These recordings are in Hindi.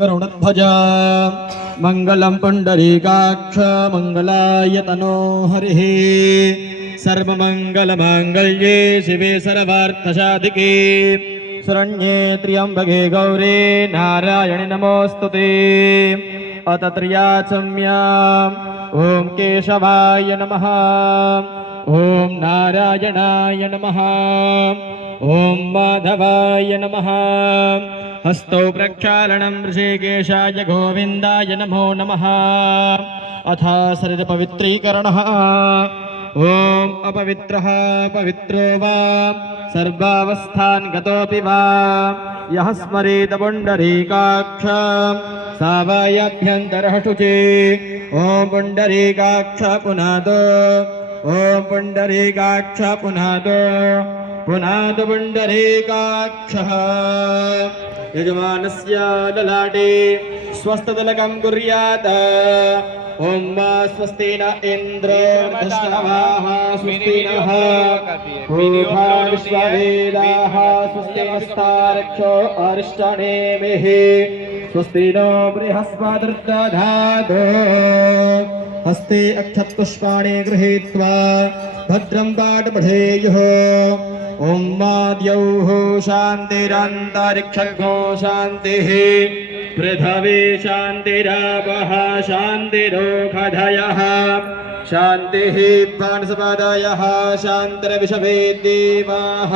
गरुडध्वज मंगलम पुंडरीकाक्ष मंगलाय तनो हरिः सर्वमंगलमांगल्ये शिवे सर्वार्थसाधिके शरण्ये त्र्यंबके गौरी नारायणि नमोस्तुते। अत त्र्याचम्याम् ओम केशवाय नमः, ओम नारायणाय नमः, ओम माधवाय नमः। हस्तौ प्रक्षालनं ऋषिकेशाय गोविन्दाय नमो नमः। अथ शरीरपवित्रीकरणः। ओम अपवित्रः पवित्रो वा सर्वावस्थान् गतोऽपि वा यः स्मरेत पुण्डरीकाक्ष सा वायाभ्यन्तरः शुचिः। ओम पुण्डरीकाक्ष पुनादो, ओम पुण्डरीकाक्ष पुनादो, पुनादो पुण्डरीकाक्षः। यजमानस्य ललाटे स्वस्तदलकं कुर्यात्। ओम स्वस्ति न इन्द्रो वृद्धश्रवाः स्वस्ति नः पूर्वा विश्ववेदाः स्वस्ति नस्तारक्षो अरिष्टनेमिः स्वस्ति नो बृहस्पतिर्दधातु। हस्ते अक्षतपुष्पाणि गृहीत्वा भद्रं पाठपठेयुः। ओम माद्यौः शान्तिरन्तरिक्षगो शान्तिः पृथ्वी शान्तिरापः शान्तिरोषधयः शान्तिः वनस्पतयः शान्तिर्विश्वे देवाः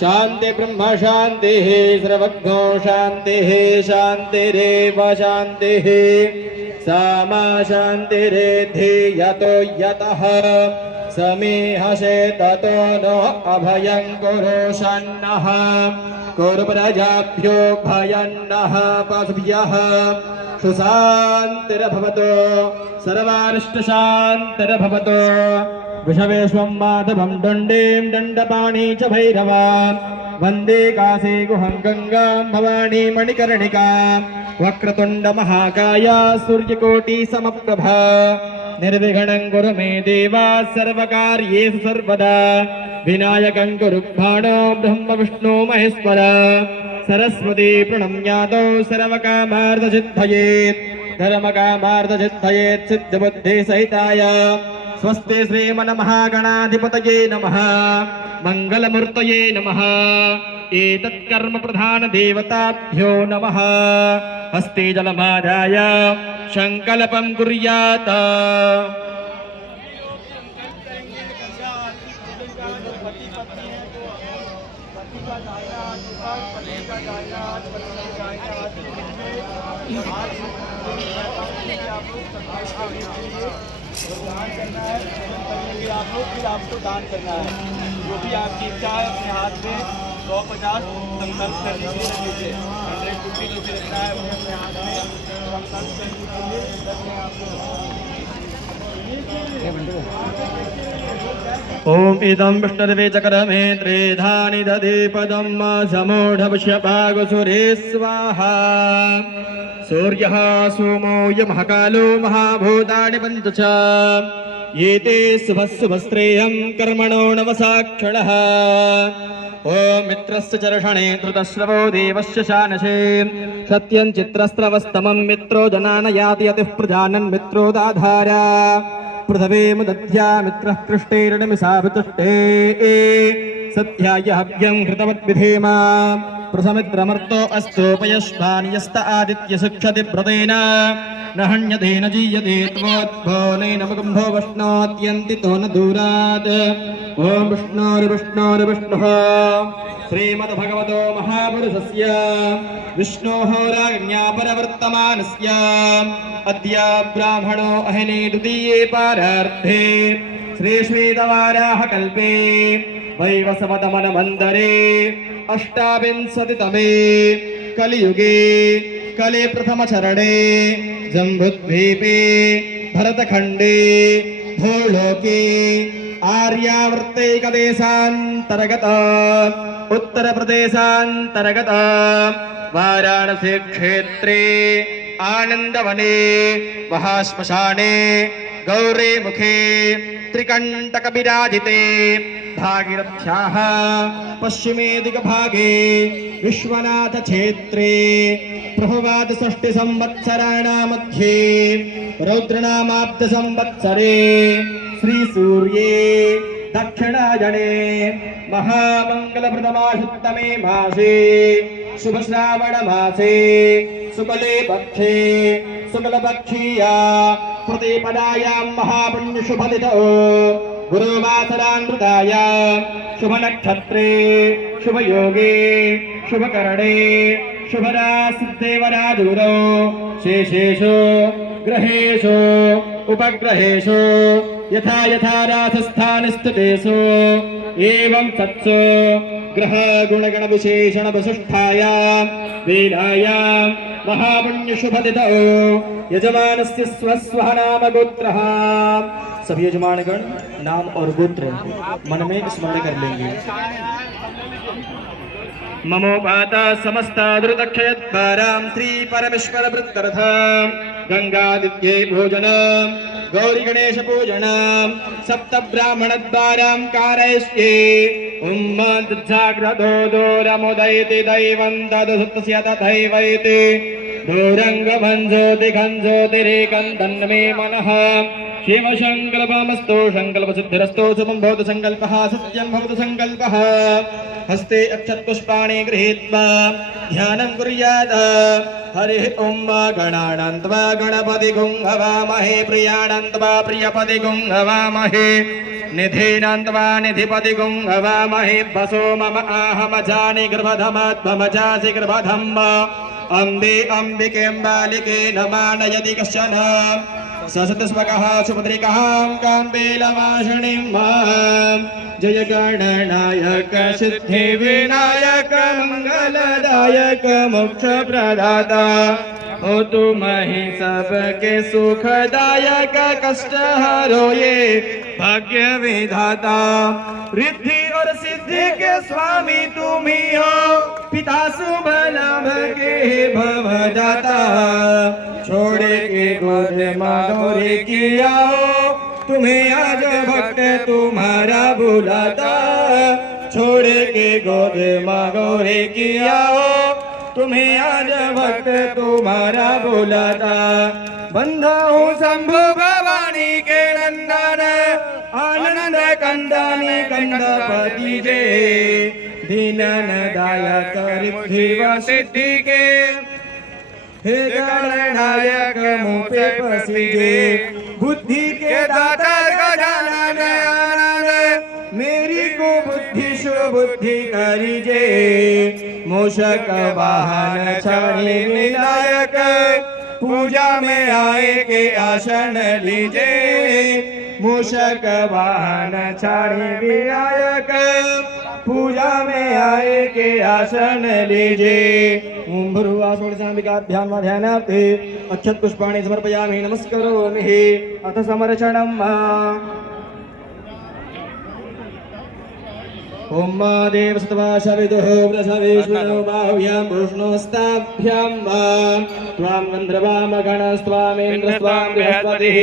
शान्ति ब्रह्म शान्तिः सर्वज्ञो शान्तिः शान्तिरेव शान्तिः सामा शान्तिरेधि यतो यतः समीहसे ततो नो अभयं कुरु शन्नः कुरु प्रजाभ्यो भयन्नः पशुभ्यः सुशान्तिर्भवतु सर्वारिष्टशान्तिर्भवतु। विषवेश्वं माधवं दण्डीं दण्डपाणि च भैरवान् वन्दे काशी गुहं गंगां भवानी मणिकर्णिकां। वक्रतुण्ड महाकाय सूर्यकोटि समप्रभा निर्विघ्नं कुरु मे देव सर्वकार्येषु सर्वदा। विनायकं कुरु भाणो ब्रह्म विष्णु महेश्वर सरस्वती प्रणम्यातो सर्वकामार्थसिद्धये धर्मकामार्थसिद्धये सिद्धबुद्धिसहिताय। स्वस्ति श्रीमन्महागणाधिपतये नमः मंगलमूर्तये नमः। एतत्कर्म प्रधान देवताभ्यो नमः। हस्ते जलमादाय संकल्पं कुर्यात्। आपको दान करना है। जो भी आपकी इच्छा है अपने हाथ में 150 संकल्प कर लीजिए। 100 रुपये जो भी रखना है वो अपने हाथ में संकल्प कर लीजिए। ओम इदं विष्णुर्वे चक्रमे त्रिधानि दधे पदं समूढवश्यभागसुरे स्वाहा। सूर्यः सोमो यमः कालो महाभूतानि पञ्च च एते शुभश्रेयं कर्मणो नवसाक्षणः। ओम मित्रस्य चर्षणे धृतश्रवो देवस्य शानसे सत्यं चित्रस्त्रवस्तमं मित्रो जनान याति यतिः प्रजानन् मित्रो दाधारा पृथ्वी मुदध्या मित्रः कृष्टेर्निमिषाभितुष्टे सत्याय हव्यं कृतवद्विधेम प्रसमित्रमर्तो अस्तोपयश्वान् यस्त आदित्य सुक्षति व्रतेन न हन्यते न जीयते त्वोद्भवनेन मुकुम्भो वष्णोत्यन्तितो न दूरात्। ओम विष्णुर्विष्णुर्विष्णुः श्रीमद्भगवतो महापुरुषस्य विष्णोः राज्ञा परवर्तमानस्य अद्य ब्राह्मणो अहिने द्वितीये पारार्धे श्रीश्वेतवाराह कल्पे वैवस्वतमन्वन्तरे अष्टाविंशतितमे कलियुगे कले प्रथमचरणे जम्बुद्वीपे भरतखण्डे भूलोके आर्यावर्तैकदेशान्तर्गत उत्तरप्रदेशान्तर्गत वाराणसी क्षेत्रे आनन्दवने महाश्मशाने गौरीमुखे त्रिकंटक विराजिते भागीरथ्याः पश्चिमे दिग्भागे विश्वनाथ क्षेत्रे प्रभवाद षष्टि संवत्सराणां मध्ये रौद्रनामाब्द संवत्सरे श्री सूर्ये दक्षिणायने महामंगलप्रदमाशुत्तमे मासे शुभ श्रावण मासे शुक्ले पक्षे शुक्लपक्षीया प्रतिपदायां महापुण्य शुभतिथौ गुरुवासरामृतायां शुभनक्षत्रे शुभयोगे शुभकरणे शुभरासिद्धेवराजूरौ शेषेषु ग्रहेषु उपग्रहेषु यथा यथा रासस्थानस्थितेषु एवं तत्सु ग्रह गुणगण विशेषण वसुष्ठायां वेलायां महापुण्य शुभतिथौ यजमानस्य स्वस्वः नाम गोत्रः। सभी यजमानगण नाम और गोत्र मन में स्मरण कर लेंगे। ममोपाता समस्त दुर्दक्षयद्वारां श्री परमेश्वर वृत्तर्थ गंगादित्ये भोजन गौरी गणेश पूजन सप्त ब्राह्मण द्वारां कारयिष्ये उम्मद्जाग्रतो दोरमुदयति दैवं तदसुतस्य तथैवैति दोरङ्गभञ्जोति घञ्जोतिरेकं तन्मे मनः शिव संकल्पमस्तु संकल्प सिद्धिरस्तु शुभं भवतु संकल्पः सत्यं भवतु संकल्पः। हस्ते अक्षतपुष्पाणि गृहीत्वा ध्यानं कुर्यात्। हरिः ॐ गणानां त्वा गणपति गुं हवामहे प्रियाणां त्वा प्रियपति गुं हवामहे निधीनां त्वा निधिपति गुं हवामहे वसो मम आहमजानि गर्भधमात्मजासि गर्भधम् अम्बे अम्बिकें बालिके नमानयति कश्चन ससतस्वकः सुभद्रिकः काम्बेलवासिनीं जय गणनायक सिद्धि विनायक मंगलदायक मोक्ष प्रदाता हो तुम ही सबके सुखदायक कष्ट हरो ये भाग्य विधाता। रिद्धि और सिद्धि के स्वामी तुम ही हो पिता शुभ लाभ के भवदाता। छोड़े के गोद माधुरी किया हो तुम्हें आज भक्त तुम्हारा बुलाता। छोड़ के गोद मागोरे किया हो तुम्हें आज भक्त तुम्हारा बुलाता। बंधा हूँ शंभु भवानी के नंदन आनंद कंदनी कंदपति जे दीनन दायक रिद्धि व सिद्धि के हे गणनायक मुँह पे पसीजे बुद्धि के दाता गजानन आनंद मेरी को बुद्धि सुबुद्धि करीजे। मूषक वाहन छाड़ी विनायक पूजा में आए के आसन लीजे। मूषक वाहन छाड़ी विनायक पूजा में आए के आसन लीजे। ओम भुर्भुवः षोडशाम्बिकाभ्यां ध्यानार्थे अक्षत पुष्पाणि समर्पयामि नमस्करोमि। अथ समर्चनम्। ओम देव सत्वा शविदुः प्रसवेश्वरो बाहुभ्यां भूष्णोस्ताभ्यां त्वां गन्धर्वाम गणस्त्वामेन्द्रस्त्वां बृहस्पतिः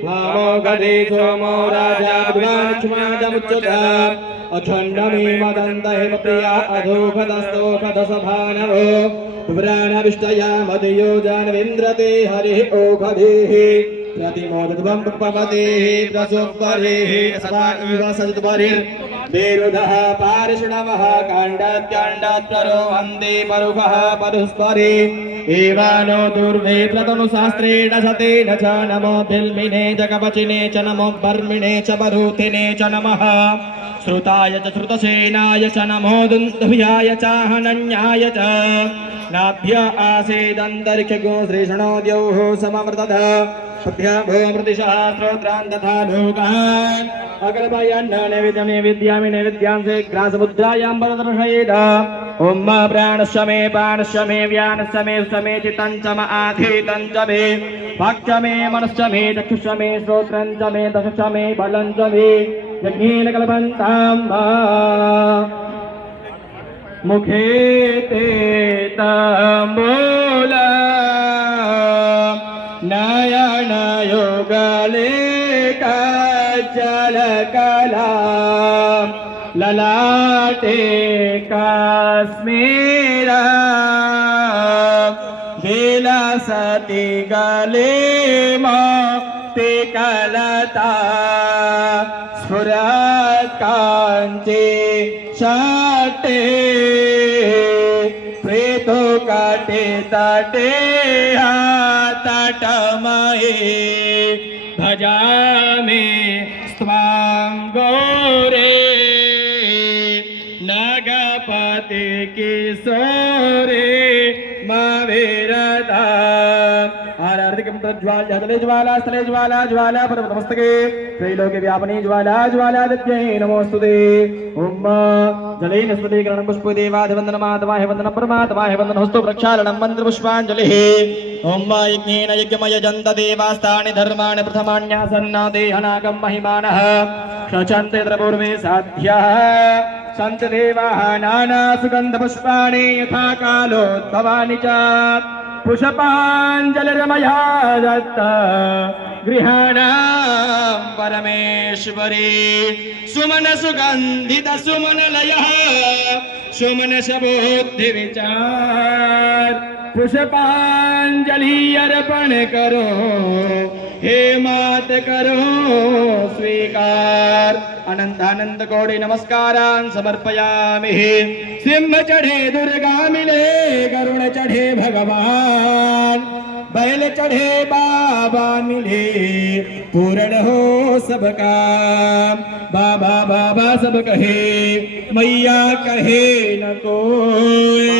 त्वामो गदे सोमो राजा विद्वान् अखण्डमे मदन्त हेमप्रिया अधोखदस्तोखदसभानवो पुराणविष्टया मदयो जानवेन्द्रते हरिः ओखधेः प्रतिमोदध्वं पुष्पपतेः प्रसोत्तरेः सदा इव सजद्वरिर्वेरुधः पारिषणवः काण्डात्काण्डात्परो वन्दे परुषः परुस्परे एवानो दुर्वे प्रतनुशास्त्रेण शतेन च नमो बिल्मिने जगवचिने च नमो बर्मिणे च बरूथिने च नमः श्रुताय च श्रुतसेनाय च नमो दुन्दुभ्याय च हनन्याय च नाभ्य आसेदन्तरिक्षगो श्रीषणोद्यौः सममृतद भूमृतिशः श्रोत्रान् तथा लोकान् अग्रभयन्न नैवेद्यमे विद्यामि नैवेद्यांसे ग्रासमुद्रायां वरदर्शयेद। ओम प्राणस्य मे पानस्य मे व्यानस्य मे समे चित्तं च म आधीतं च मे वाक्च मे मनश्च मे चक्षुष मे श्रोत्रं च मे दशश्च मे बलं च मे यज्ञेन कल्पन्तां मुखे ते ताम्बूला नयन योगले काचा कला ललाटे काश्मीरा गेला सती गले ते कलता स्फुरत कांचे शाटे प्रेतो काटे ताटे तटमये भजामि स्वां गौरे नागपति किशोरे मावेरदा आरार्थिकं प्रज्वाल्य जले ज्वाला स्थले ज्वाला ज्वाला पर्वतमस्तके त्रैलोक्य व्यापनी ज्वाला ज्वालादित्यै नमोस्तुते ओम जलेन स्फटिकीकरणं पुष्पो देवाधिवन्दनं माधवाय वन्दनं परमात्माय वन्दनं हस्तो प्रक्षालनं मन्त्रपुष्पाञ्जलिः ओम यज्ञेन यज्ञमय जन्त देवास्तानि धर्माणि प्रथमान्यासन्ना देहनागं महिमानः क्षचन्ते पूर्वे साध्यः सन्त देवाः नाना सुगन्धपुष्पाणि यथा कालोद्भवानि च पुष्पाञ्जलिर्मया दत्त गृहाणां परमेश्वरी सुमन सुगन्धित सुमनलयः सुमन सबुद्धि विचार पुष्पांजलि अर्पण करो हे मात करो स्वीकार अनंत अनंत कोटि नमस्कारान् समर्पयामि सिंह चढ़े दुर्गा मिले गरुड़ चढ़े भगवान बैल चढ़े बाबा मिले पूर्ण हो सबका बाबा बाबा सब कहे मैया कहे न कोई।